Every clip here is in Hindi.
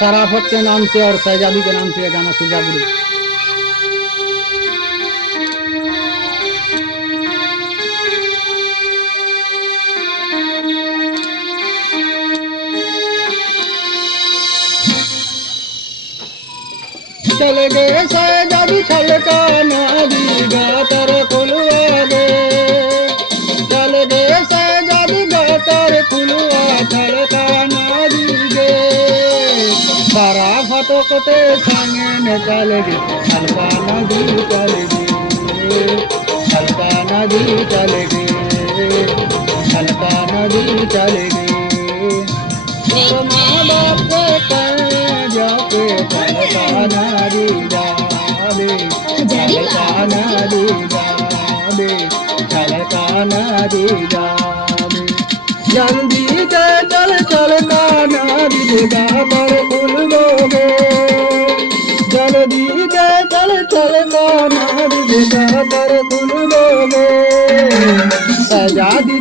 शराफत के नाम से और शहजादी के नाम से यह गाना सुजापुरी। चल गए शहजादी छलकाना दीगा तर खुलवा दे, चल गए शहजादी गातर खुलवा छलकाना दीगे, शराफतों को ते संगे न चलेगी हल्का नदी चलेगी, हल्का नदी चलेगी, हल्का नदी चलेगी। माँ बाप को कह जाके हल्का नदी जावे, हल्का नदी जावे, हल्का नदी जावे। जल्दी से चल चल काना दीगा पर खुलोगे, जल्दी से चल चल काना दीगा पर खुलोगे, शहजादी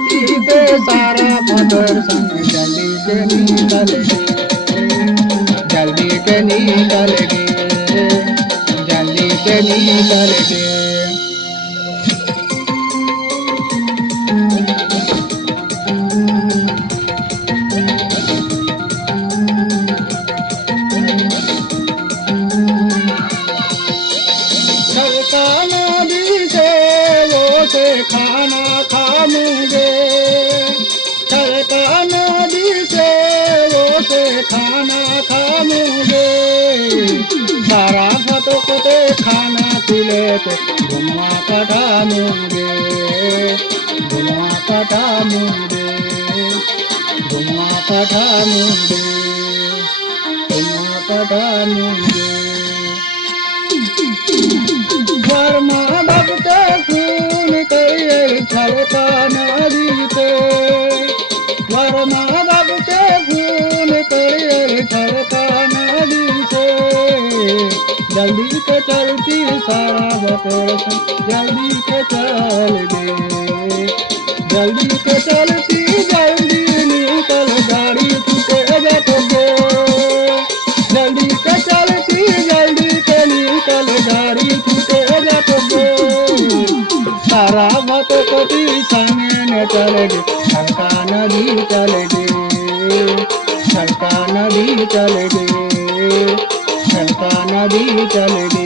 पे सारा फतर संग जल्दी से निकल गे, जल्दी से निकल गे, जल्दी से निकल गे। छलकाना दी से वो से खाना खाऊंगे, छलकाना दी से वो से खाना खाऊंगे, शराफतों को ते खाना खिले तो धुआं पटाऊंगे, धुआं पटाऊंगे, धुआं पटाऊंगे, धुआं पटाऊंगे। वर्मा भगते खून करिए छलकाना दीते, वर्मा भगते खून करिए छलकाना दीते, जल्दी के चलती सारा बतर जल्दी के चल गे, जल्दी के चलती जल्दी निकल गाड़ी छूटे जाते, जल्दी के चलती जल्दी के निकल गाड़ी छूटे जाते, शराफत को संगे न चलेगी हल्का नदी चलेगी, हल्का नदी चलेगी, हल्का नदी चलेगी।